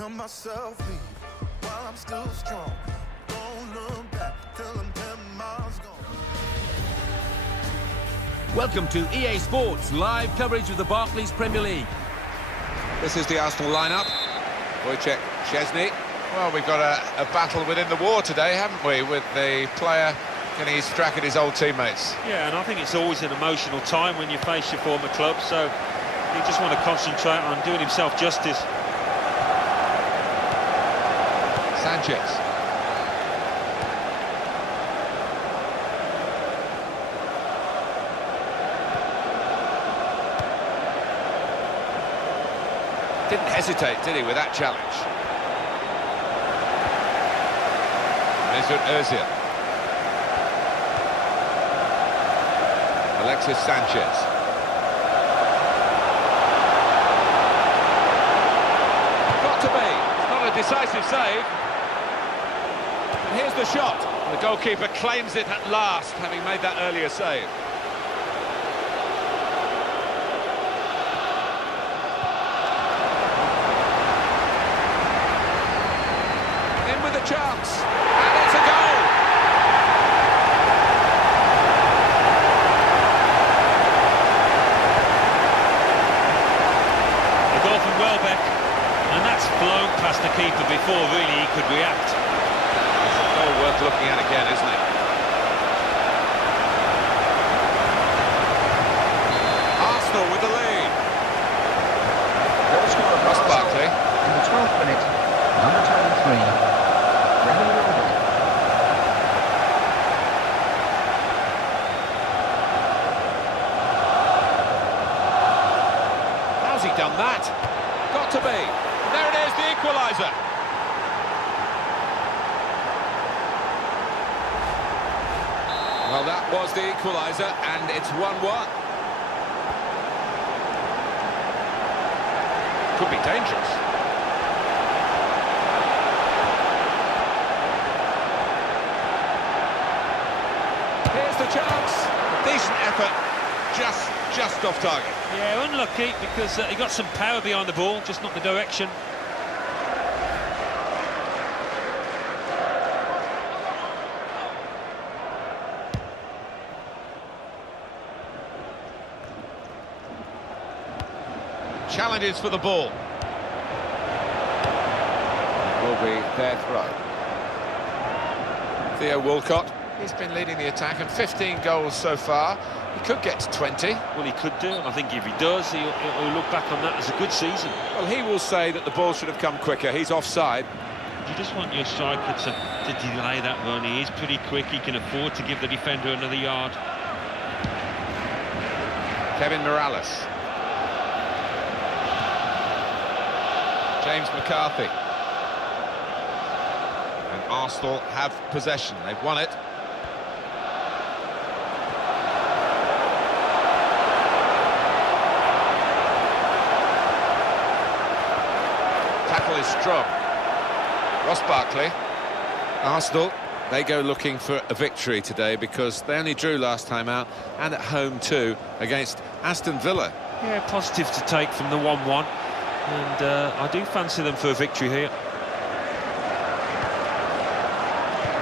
tell myself leave while I'm still strong. Don't look back till I'm 10 miles gone. Welcome to EA Sports live coverage of the Barclays Premier League. This is the Arsenal lineup. Wojciech Szczesny. Well, we've got a battle within the war today, haven't we, with the player getting his crack at his old teammates. Yeah, and I think it's always an emotional time when you face your former club, so you just want to concentrate on doing himself justice. Sanchez. Didn't hesitate, did he, with that challenge? Mesut Ozil. Alexis Sanchez. Got to be. It's not a decisive save. And here's the shot. The goalkeeper claims it at last, having made that earlier save. With a chance, and it's a goal! A goal from Welbeck, and that's flown past the keeper before really he could react. It's a goal worth looking at again, isn't it? Arsenal with the lead. Ross Barkley. In the 12th minute, number 23. How's he done that? Got to be. There it is, the equaliser. Well, that was the equaliser, and it's 1-1. Could be dangerous. Here's the chance. Decent effort, just off target. Yeah, unlucky because he got some power behind the ball, just not the direction. Challenges for the ball. Will be their throw. Theo Walcott. He's been leading the attack and 15 goals so far. He could get to 20. Well, he could do, and I think if he does, he'll look back on that as a good season. Well, he will say that the ball should have come quicker. He's offside. You just want your striker to delay that run. He is pretty quick. He can afford to give the defender another yard. Kevin Morales. James McCarthy. And Arsenal have possession. They've won it. Tackle is strong. Ross Barkley. Arsenal, they go looking for a victory today because they only drew last time out, and at home too, against Aston Villa. Yeah, positive to take from the 1-1. And I do fancy them for a victory here.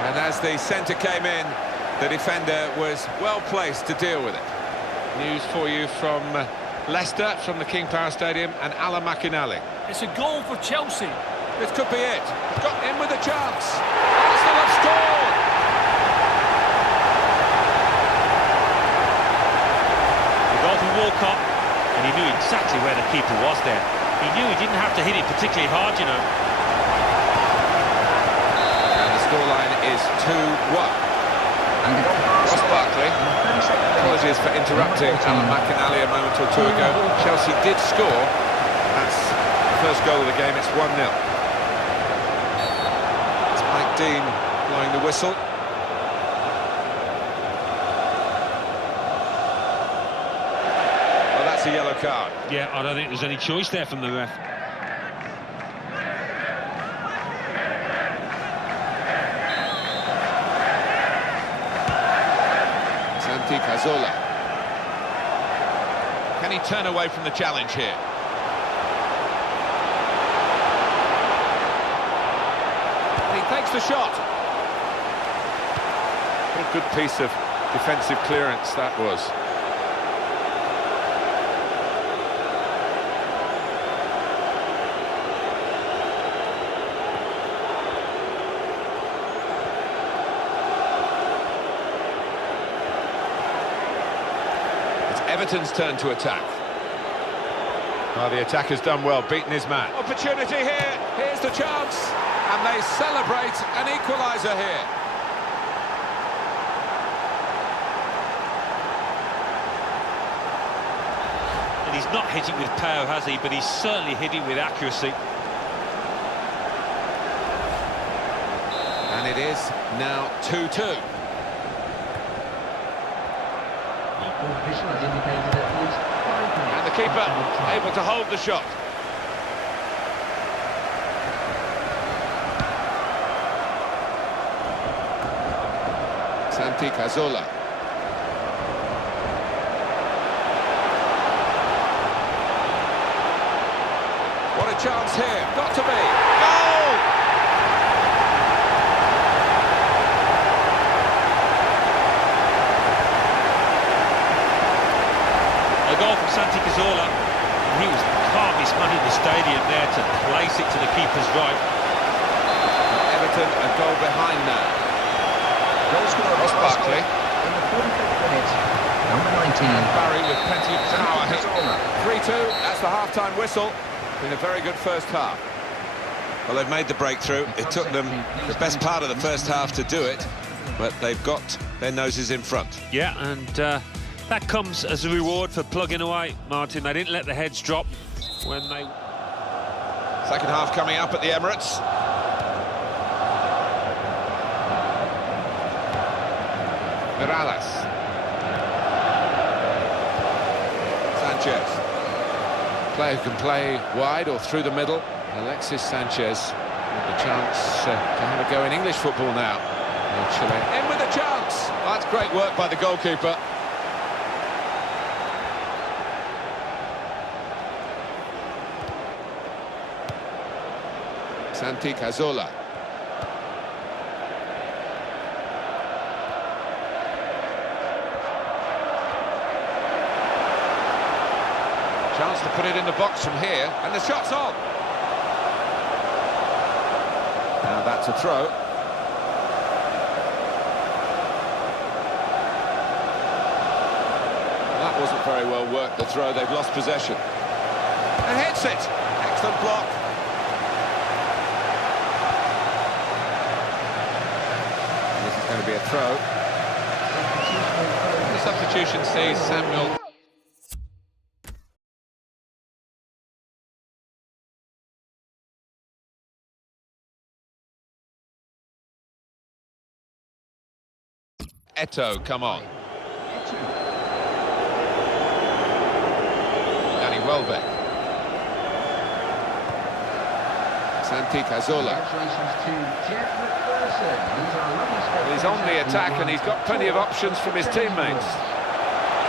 And as the centre came in, the defender was well placed to deal with it. News for you from Leicester, from the King Power Stadium, and Alan McInally. It's a goal for Chelsea. This could be it. Got in with a chance. Arsenal have scored! The goal from Walcott, and he knew exactly where the keeper was there. He knew he didn't have to hit it particularly hard, you know. And the scoreline is 2-1. Ross Barkley. Apologies for interrupting Alan McInally a moment or two ago. Chelsea did score. That's the first goal of the game. It's 1-0. It's Mike Dean blowing the whistle. Well, that's a yellow card. Yeah, I don't think there's any choice there from the ref. Santi Cazorla. Can he turn away from the challenge here? Takes the shot. What a good piece of defensive clearance that was. It's Everton's turn to attack. Well, the attacker's done well, beaten his man. Opportunity here, here's the chance. And they celebrate an equaliser here. And he's not hit it with power, has he? But he's certainly hit it with accuracy. And it is now 2-2. The official has indicated that he is 5 minutes. And the keeper able to hold the shot. Santi Cazorla. What a chance here. Got to be. Goal! A goal from Santi Cazorla. He was the calmest man in the stadium there to place it to the keeper's right. Everton a goal behind now. Goal scorer Ross Barkley. in the 45th minute, number 19. Barry with plenty of power Santi here. Cazorla. 3-2, that's the half-time whistle. Been a very good first half. Well, they've made the breakthrough. It took them the best part of the first half to do it, but they've got their noses in front. Yeah, and that comes as a reward for plugging away, Martin. They didn't let the heads drop when they... Second half coming up at the Emirates. Morales. Sanchez. Player who can play wide or through the middle. Alexis Sanchez with the chance to have a go in English football now. Chile in with a chance. That's great work by the goalkeeper. Santi Cazorla. Chance to put it in the box from here, and the shot's on. Now that's a throw. That wasn't very well worked, the throw. They've lost possession. And hits it. Excellent block. This is going to be a throw. The substitution sees Samuel. Eto'o, come on. Danny Welbeck. Santi Cazorla. He's on the attack and he's got plenty of options from his teammates.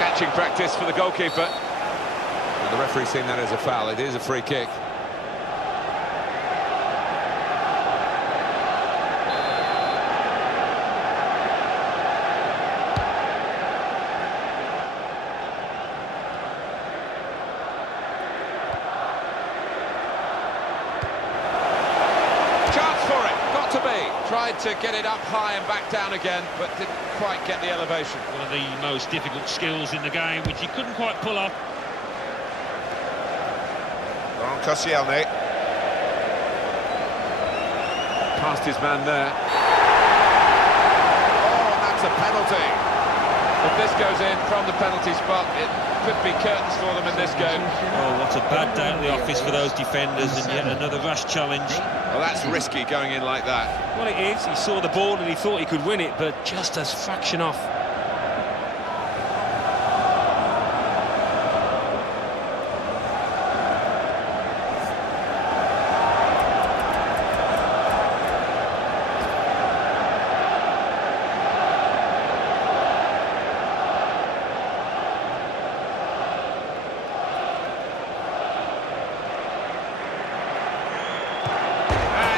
Catching practice for the goalkeeper. And the referee's seen that as a foul. It is a free kick. Tried to get it up high and back down again, but didn't quite get the elevation. One of the most difficult skills in the game, which he couldn't quite pull off. Laurent Koscielny. Past his man there. Oh, and that's a penalty. If this goes in from the penalty spot, it could be curtains for them in this game. Oh, what a bad day at the office for those defenders, and yet another rash challenge. Well, that's risky going in like that. Well, it is. He saw the ball and he thought he could win it, but just a fraction off.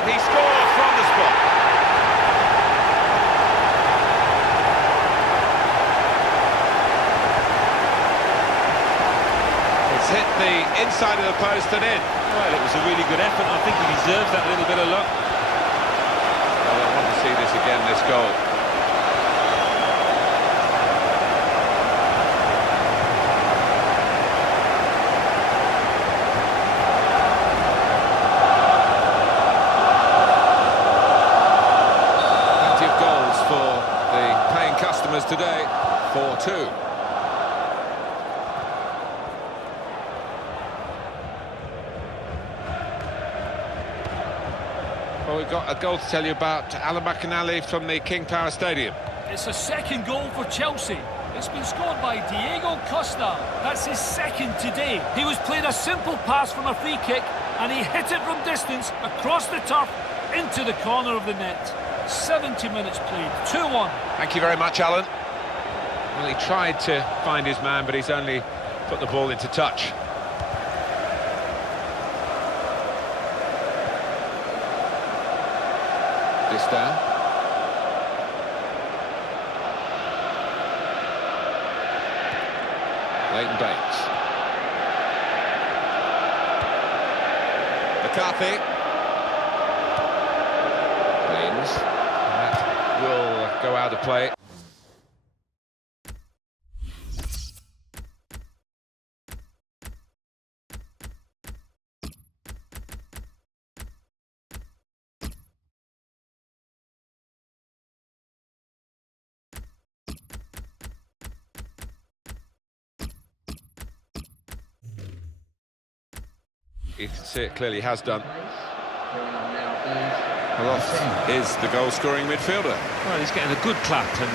He scores from the spot. the inside of the post and in. Well, it was a really good effort. I think he deserves that little bit of luck. Well, I want to see this again, this goal. Plenty of goals for the paying customers today. 4-2. Well, we've got a goal to tell you about Alan McInally from the King Power Stadium. It's a second goal for Chelsea. It's been scored by Diego Costa. That's his second today. He was played a simple pass from a free kick and he hit it from distance across the turf into the corner of the net. 70 minutes played, 2-1. Thank you very much, Alan. Well, he tried to find his man, but he's only put the ball into touch. This down. Leighton Baines. McCarthy. Baines. That will go out of play. You can see it clearly has done. Aloft is the goal-scoring midfielder. Well, he's getting a good clap, and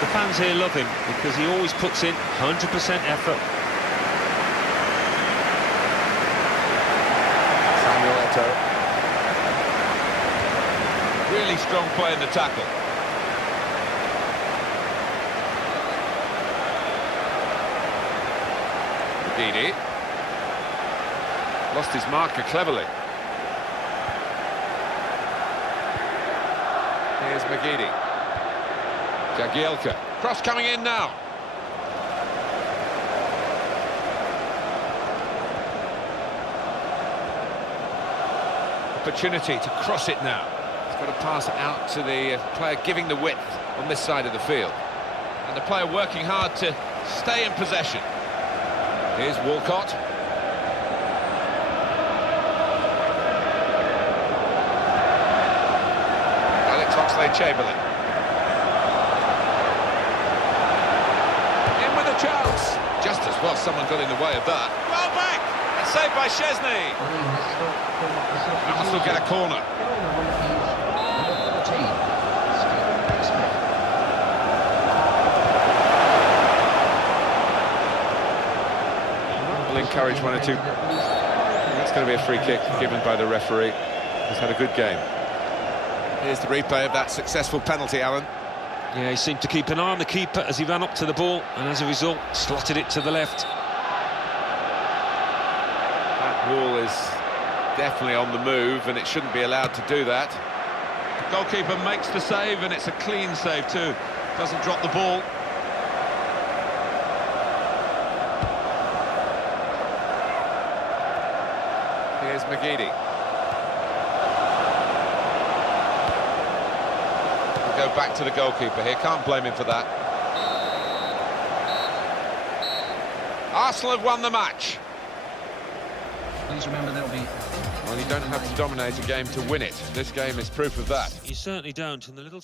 the fans here love him because he always puts in 100% effort. Samuel Eto'o. Really strong play in the tackle. Didi. Lost his marker cleverly. Here's Magidi. Jagielka. Cross coming in now. Opportunity to cross it now. He's got to pass it out to the player giving the width on this side of the field. And the player working hard to stay in possession. Here's Walcott. Oxlade-Chamberlain. In with a chance. Just as well someone got in the way of that. Well back! And saved by Szczesny. Arsenal get a corner. We'll encourage one or two. It's going to be a free kick given by the referee. He's had a good game. Here's the replay of that successful penalty, Alan. Yeah, he seemed to keep an eye on the keeper as he ran up to the ball, and as a result, slotted it to the left. That ball is definitely on the move, and it shouldn't be allowed to do that. The goalkeeper makes the save, and it's a clean save too. Doesn't drop the ball. Here's Magidi. Go back to the goalkeeper here, can't blame him for that. Arsenal have won the match. Please remember there'll be... Well, you don't have to dominate a game to win it. This game is proof of that. You certainly don't, and the little...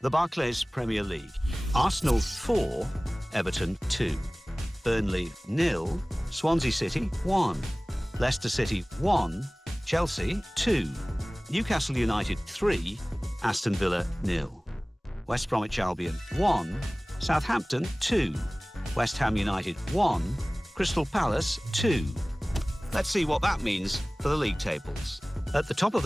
The Barclays Premier League. Arsenal 4, Everton 2. Burnley 0, Swansea City 1, Leicester City 1, Chelsea 2, Newcastle United 3, Aston Villa 0, West Bromwich Albion 1, Southampton 2, West Ham United 1, Crystal Palace 2. Let's see what that means for the league tables. At the top of the